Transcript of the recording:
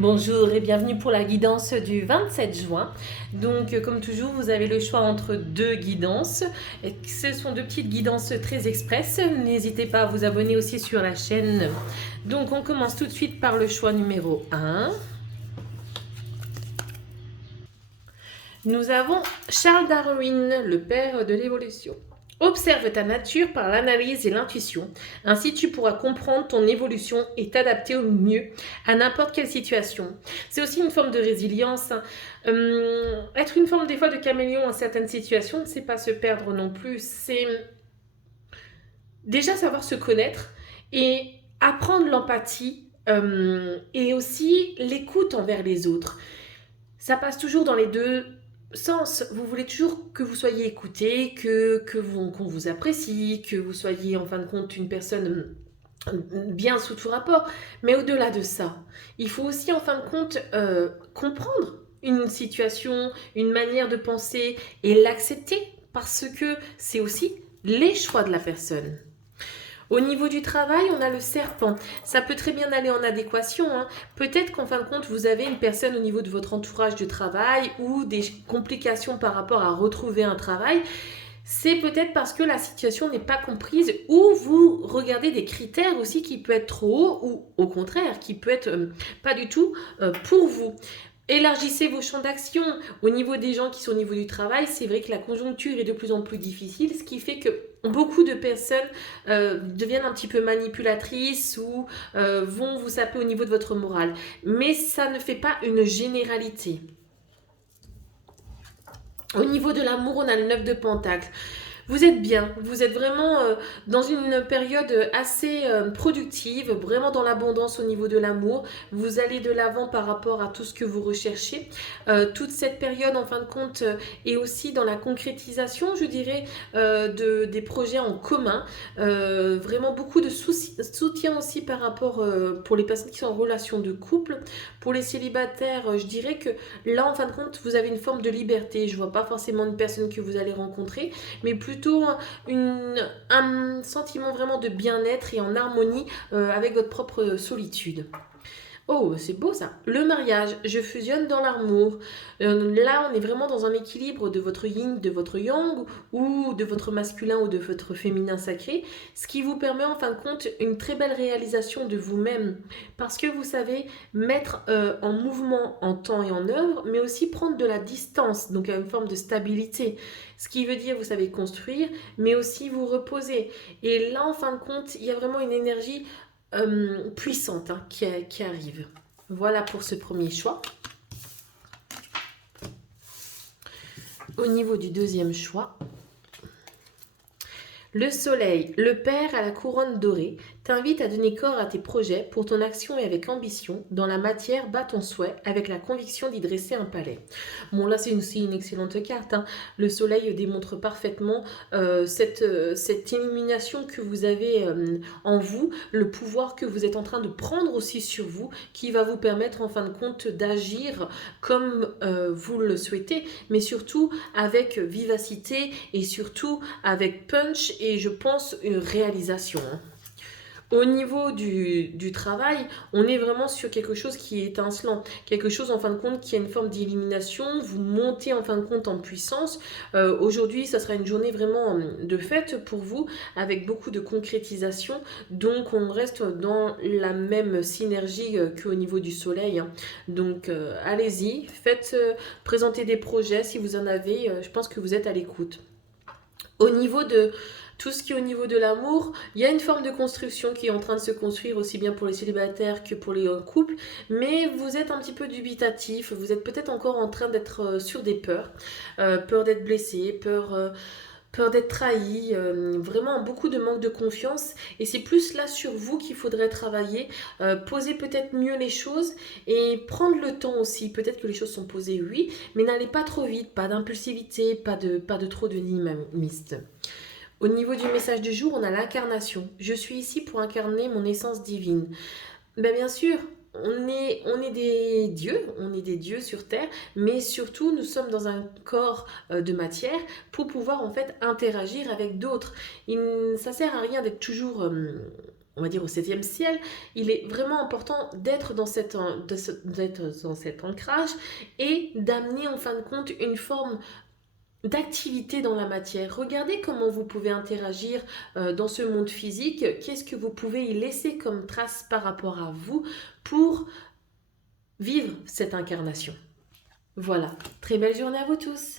Bonjour et bienvenue pour la guidance du 27 juin. Donc, comme toujours, vous avez le choix entre deux guidances. Et ce sont deux petites guidances très express. N'hésitez pas à vous abonner aussi sur la chaîne. Donc, on commence tout de suite par le choix numéro 1. Nous avons Charles Darwin, le père de l'évolution. Observe ta nature par l'analyse et l'intuition. Ainsi, tu pourras comprendre ton évolution et t'adapter au mieux à n'importe quelle situation. C'est aussi une forme de résilience. Être une forme des fois de caméléon en certaines situations, c'est pas se perdre non plus. C'est déjà savoir se connaître et apprendre l'empathie et aussi l'écoute envers les autres. Ça passe toujours dans les deux sens. Vous voulez toujours que vous soyez écouté, qu'on vous apprécie, que vous soyez en fin de compte une personne bien sous tout rapport. Mais au-delà de ça, il faut aussi en fin de compte comprendre une situation, une manière de penser et l'accepter parce que c'est aussi les choix de la personne. Au niveau du travail, on a le serpent. Ça peut très bien aller en adéquation, hein. Peut-être qu'en fin de compte, vous avez une personne au niveau de votre entourage de travail ou des complications par rapport à retrouver un travail. C'est peut-être parce que la situation n'est pas comprise ou vous regardez des critères aussi qui peuvent être trop hauts ou au contraire qui peut être pas du tout pour vous. Élargissez vos champs d'action au niveau des gens qui sont au niveau du travail. C'est vrai que la conjoncture est de plus en plus difficile, ce qui fait que beaucoup de personnes deviennent un petit peu manipulatrices ou vont vous saper au niveau de votre morale. Mais ça ne fait pas une généralité. Au niveau de l'amour, on a le 9 de Pentacle. Vous êtes bien, vous êtes vraiment dans une période assez productive, vraiment dans l'abondance au niveau de l'amour. Vous allez de l'avant par rapport à tout ce que vous recherchez. Toute cette période, en fin de compte, est aussi dans la concrétisation, je dirais, des projets en commun. Vraiment beaucoup de soutien aussi par rapport pour les personnes qui sont en relation de couple. Pour les célibataires, je dirais que là, en fin de compte, vous avez une forme de liberté. Je ne vois pas forcément une personne que vous allez rencontrer, mais plutôt un sentiment vraiment de bien-être et en harmonie avec votre propre solitude. Oh, c'est beau ça. Le mariage, je fusionne dans l'amour. Là, on est vraiment dans un équilibre de votre yin, de votre yang, ou de votre masculin ou de votre féminin sacré, ce qui vous permet en fin de compte une très belle réalisation de vous-même. Parce que vous savez mettre en mouvement en temps et en œuvre, mais aussi prendre de la distance, donc une forme de stabilité. Ce qui veut dire, vous savez construire, mais aussi vous reposer. Et là, en fin de compte, il y a vraiment une énergie puissante hein, qui arrive. Voilà pour ce premier choix. Au niveau du deuxième choix, le soleil, le père à la couronne dorée, t'invite à donner corps à tes projets pour ton action et avec ambition. Dans la matière, bats ton souhait avec la conviction d'y dresser un palais. Bon, là, c'est aussi une excellente carte. Hein. Le soleil démontre parfaitement cette illumination que vous avez en vous, le pouvoir que vous êtes en train de prendre aussi sur vous, qui va vous permettre en fin de compte d'agir comme vous le souhaitez, mais surtout avec vivacité et surtout avec punch et je pense une réalisation. Au niveau du travail, on est vraiment sur quelque chose qui est étincelant, quelque chose en fin de compte qui a une forme d'élimination, vous montez en fin de compte en puissance. Aujourd'hui, ça sera une journée vraiment de fête pour vous, avec beaucoup de concrétisation, donc on reste dans la même synergie qu'au niveau du soleil. Hein. Donc allez-y, faites présenter des projets si vous en avez, je pense que vous êtes à l'écoute. Au niveau de tout ce qui est au niveau de l'amour, il y a une forme de construction qui est en train de se construire aussi bien pour les célibataires que pour les couples, mais vous êtes un petit peu dubitatif, vous êtes peut-être encore en train d'être sur des peurs, peur d'être blessé, peur d'être trahi, vraiment beaucoup de manque de confiance et c'est plus là sur vous qu'il faudrait travailler, poser peut-être mieux les choses et prendre le temps aussi, peut-être que les choses sont posées oui, mais n'allez pas trop vite, pas d'impulsivité, pas de trop de mist. Au niveau du message du jour, on a l'incarnation. Je suis ici pour incarner mon essence divine. Ben bien sûr, on est des dieux sur Terre, mais surtout nous sommes dans un corps de matière pour pouvoir en fait interagir avec d'autres. Ça sert à rien d'être toujours on va dire au septième ciel, il est vraiment important d'être d'être dans cet ancrage et d'amener en fin de compte une forme d'activité dans la matière. Regardez comment vous pouvez interagir dans ce monde physique, qu'est-ce que vous pouvez y laisser comme trace par rapport à vous pour vivre cette incarnation. Voilà, très belle journée à vous tous.